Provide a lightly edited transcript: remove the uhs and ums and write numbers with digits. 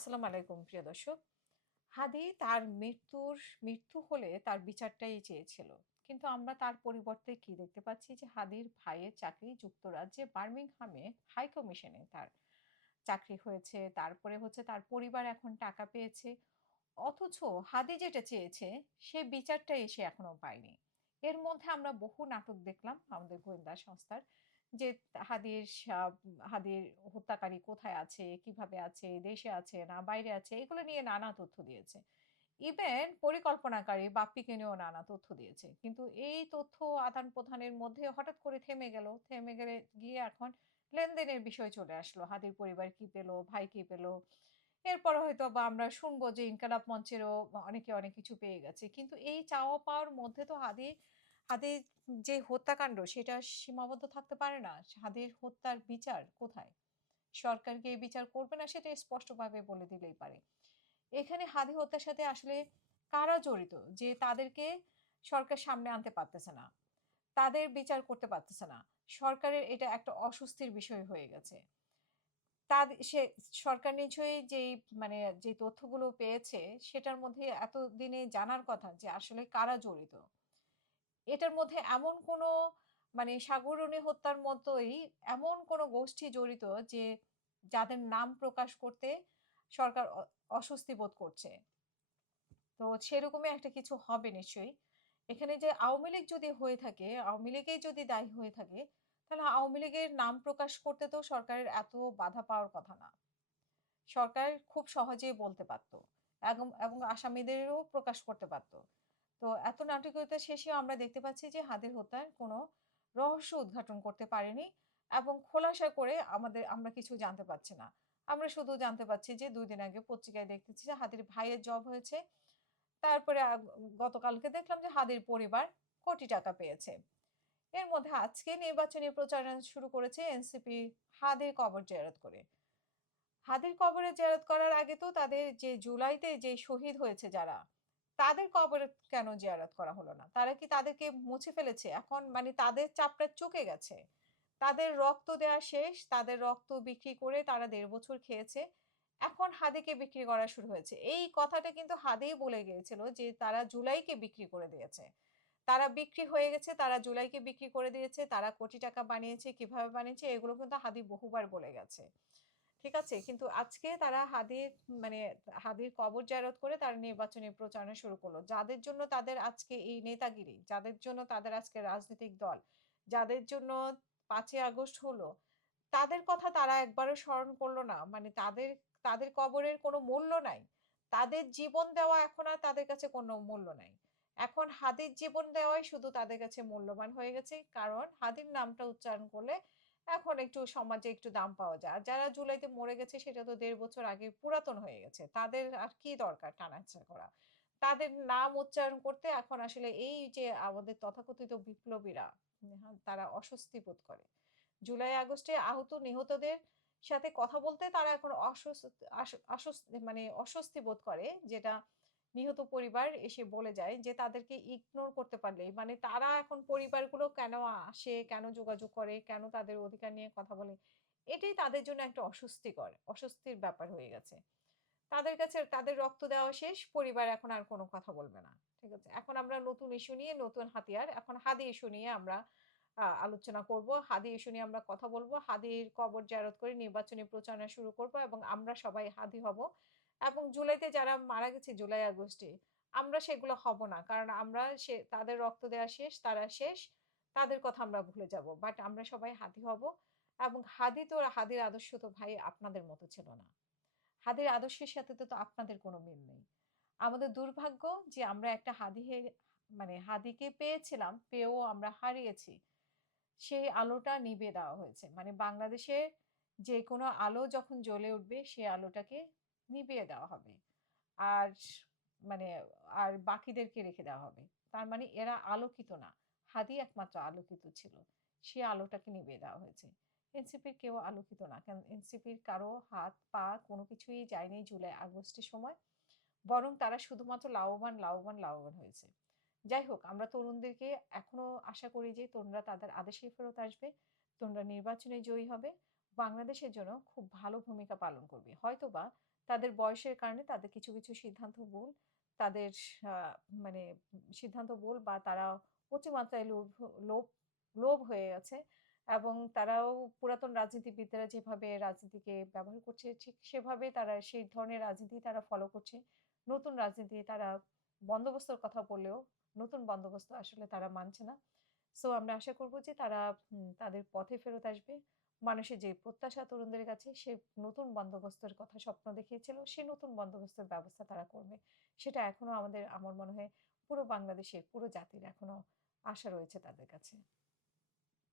আসসালামু আলাইকুম প্রিয় দর্শক। হাদি তার মৃত্যু হলে তার বিচারটাই চেয়েছিল। কিন্তু আমরা তার পরিবর্তে কি দেখতে পাচ্ছি যে হাদির ভাইয়ের চাকরি যুক্তরাজ্যে বার্মিংহামে হাই কমিশনে তার চাকরি হয়েছে। তারপরে হচ্ছে তার পরিবার এখন টাকা পেয়েছে। অথচ হাদি যেটা চেয়েছে সে বিচারটাই সে এখনো পায়নি। এর মধ্যে আমরা বহু নাটক দেখলাম আমাদের গোয়েন্দা সংস্থার যে হাদির হত্যাকারী কোথায় আছে, কিভাবে আছে, দেশে আছে না বাইরে আছে এগুলো নিয়ে নানা তথ্য দিয়েছে। ইভেন পরিকল্পনাকারী বাপ্পিকে নিয়েও নানা তথ্য দিয়েছে। কিন্তু এই তথ্য আদান-প্রদানের মধ্যে হঠাৎ করে থেমে গেল। থেমে গেলে গিয়ে এখন লেনদেনের বিষয় চলে আসলো। হাদির পরিবার কি পেল, ভাই কি পেল। এরপরে হয়তোবা আমরা শুনবো যে ইনকালাব মঞ্চেরও অনেকে অনেক কিছু পেয়ে গেছে। কিন্তু এই চাওয়া পাওয়ার মধ্যে তো হাদির যে হত্যাকাণ্ড সেটা সীমাবদ্ধ থাকতে পারে না। হাদির হত্যার বিচার কোথায়? সরকার কি এই বিচার করবে না সেটা স্পষ্টভাবে বলে দিলেই পারে। এখানে হাদি হত্যার সাথে আসলে কারা জড়িত? যে তাদেরকে সরকার সামনে আনতে পারতেছে না। তাদের বিচার করতে পারতেছে না। সরকারের এটা একটা অস্বস্তির বিষয় হয়ে গেছে। সে সরকার নিশ্চয়ই মানে যে তথ্যগুলো পেয়েছে সেটার মধ্যে এতদিনে জানার কথা যে আসলে কারা জড়িত। এটার মধ্যে এমন কোনো মানে সাগররণী হত্যার মতোই এমন কোনো গোষ্ঠী জড়িত যে যাদের নাম প্রকাশ করতে সরকার অস্বস্তি বোধ করছে। তো সেরকমই একটা কিছু হবে নিশ্চয়ই। এখানে যে আওয়ামী লীগ যদি হয়ে থাকে, আওয়ামী লীগই যদি দায়ী হয়ে থাকে, তাহলে আওয়ামী লীগের নাম প্রকাশ করতে তো সরকারের এত বাধা পাওয়ার কথা না। সরকার খুব সহজেই বলতে পারত। এবং আসামিদেরও প্রকাশ করতে পারত। তো এত নাটকীয়তা শেষেও আমরা দেখতে পাচ্ছি যে হাদির হত্যার কোনো রহস্য উদ্ঘাটন করতে পারেনি এবং খোলাসা করে আমরা কিছু জানতে পারছি না। আমরা শুধু জানতে পারছি যে ২ দিন আগে পত্রিকায় দেখতেছি যে হাদির ভাইয়ের জব হয়েছে। তারপরে গতকালকে দেখলাম যে হাদির পরিবার কোটি টাকা পেয়েছে। এর মধ্যে আজকে নির্বাচনী প্রচারণা শুরু করেছে এনসিপি হাদির কবর জিয়ারত করে। হাদির কবরে জিয়ারত করার আগে তো তাদের যে জুলাইতে যে শহীদ হয়েছে যারা, তাদের কবরে কেন জিয়ারত করা হলো না? তারা কি তাদেরকে মুছে ফেলেছে? এখন মানে তাদের চাপটা চুকে গেছে। তাদের রক্ত দেয়া শেষ। তাদের রক্ত বিক্রি করে তারা ১.৫ বছর খেয়েছে। এখন হাদিকে বিক্রি করা শুরু হয়েছে। এই কথাটা কিন্তু হাদিই বলে গিয়েছিল যে তারা জুলাইকে বিক্রি করে দিয়েছে। তারা বিক্রি হয়ে গেছে, তারা জুলাইকে বিক্রি করে দিয়েছে, তারা কোটি টাকা বানিয়েছে, কিভাবে বানিয়েছে এগুলো কিন্তু হাদি বহুবার বলে গেছে। ঠিক আছে? কিন্তু আজকে তারা মানে হাদির কবর জিয়ারত করে তারা নির্বাচনী প্রচারণা শুরু করল। যাদের জন্য তাদের আজকে এই নেতাগিরি, যাদের জন্য তাদের আজকে রাজনৈতিক দল, যাদের জন্য ৫ই আগস্ট হলো, তাদের কথা তারা একবারও স্মরণ করল না। মানে তাদের কবরের কোনো মূল্য নাই। তাদের জীবন দেওয়া এখন আর তাদের কাছে কোনো মূল্য নাই। এখন হাদির জীবন দেওয়াই শুধু তাদের কাছে মূল্যবান হয়ে গেছে। কারণ হাদির নামটা উচ্চারণ করলে এখন একটু সমাজে একটু দাম পাওয়া যায়। আর যারা জুলাইতে মরে গেছে সেটা তো ১.৫ বছর আগে পুরাতন হয়ে গেছে। তাদের আর কি দরকার টানাহেঁচড়া করা? তাদের নাম উচ্চারণ করতে এখন আসলে এই যে আমাদের তথাকথিত বিপ্লবীরা তারা অস্বস্তি বোধ করে। জুলাই আগস্টে আহত নিহতদের সাথে কথা বলতে তারা এখন মানে অস্বস্তি বোধ করে যেটা নিহত পরিবার এসে বলে যায় যে তাদেরকে ইগনোর করতে পারলেই মানে তারা এখন পরিবারগুলো কেন আসে, কেন যোগাযোগ করে, কেন তাদের অধিকার নিয়ে কথা বলে, এটাই তাদের জন্য একটা অস্বস্তির ব্যাপার হয়ে গেছে। তাদের কাছে তাদের রক্ত দেওয়া শেষ, পরিবার এখন আর কোনো কথা বলবে না। ঠিক আছে? এখন আমরা নতুন ইস্যু নিয়ে নতুন হাতিয়ার, এখন হাদি ইস্যু নিয়ে আমরা আলোচনা করব। হাদি ইস্যু নিয়ে আমরা কথা বলব। হাদির কবর জিয়ারত করে নির্বাচনী প্রচারণা শুরু করব এবং আমরা সবাই হাদি হব। এবং জুলাইতে যারা মারা গেছে জুলাই আগস্টে, আমরা সেগুলো হব না। কারণ আমরা তাদের রক্ত দেওয়া শেষ, তারা শেষ। তাদের কথা আমরা ভুলে যাব। বাট আমরা সবাই হাদি হব এবং হাদির আদর্শ তো ভাই আপনাদের মতো ছিল না। হাদির আদর্শের সাথে তো আপনাদের কোনো মিল নেই। আমাদের দুর্ভাগ্য যে আমরা একটা মানে হাদিকে পেয়েছিলাম, পেয়েও আমরা হারিয়েছি। সেই আলোটা নিভিয়ে দেওয়া হয়েছে। মানে বাংলাদেশের যেকোনো আলো যখন জ্বলে উঠবে, সেই আলোটাকে নিভিয়ে দেওয়া হবে। আর মানে আর বাকিদেরকে রেখে দেওয়া হবে। তার মানে এরা আলোকিত না। হাদি একমাত্র আলোকিত ছিল। সে আলোটাকে নিভিয়ে দেওয়া হয়েছে। এনসিপির কেউ আলোকিত না। কারণ এনসিপির কারো হাত, পা কোনো কিছুই যায়নি জুলাই আগস্টের সময়। বরং তারা শুধুমাত্র লাভবান হয়েছে। যাই হোক আমরা তরুণদেরকে এখনো আশা করি যে তরুণরা তাদের আদেশেই ফেরত আসবে। তরুণরা নির্বাচনে জয়ী হবে। বাংলাদেশের জন্য খুব ভালো ভূমিকা পালন করবে। হয়তোবা তাদের বয়সের কারণে তাদের কিছু, কিছু সিদ্ধান্ত ভুল। তাদের আ মানে সিদ্ধান্ত ভুল বা তারা অতিমাত্রায় লোভ লোভ হয়ে গেছে এবং তারাও পুরাতন রাজনীতিবিদরা যেভাবে রাজনীতিকে ব্যবহার করছে ঠিক সেভাবে তারা সেই ধরনের রাজনীতি তারা ফলো করছে। নতুন রাজনীতি তারা বন্দোবস্তর কথা বললেও নতুন বন্দোবস্ত আসলে তারা মানছে না। সো আমরা আশা করব যে তারা তাদের পথে ফেরত আসবে। মানুষের যে প্রত্যাশা তরুণদের কাছে সে নতুন বন্দোবস্তের কথা স্বপ্ন দেখিয়েছিল, সে নতুন বন্দোবস্তের ব্যবস্থা তারা করবে। সেটা এখনো আমার মনে হয় পুরো বাংলাদেশের পুরো জাতির এখনো আশা রয়েছে তাদের কাছে।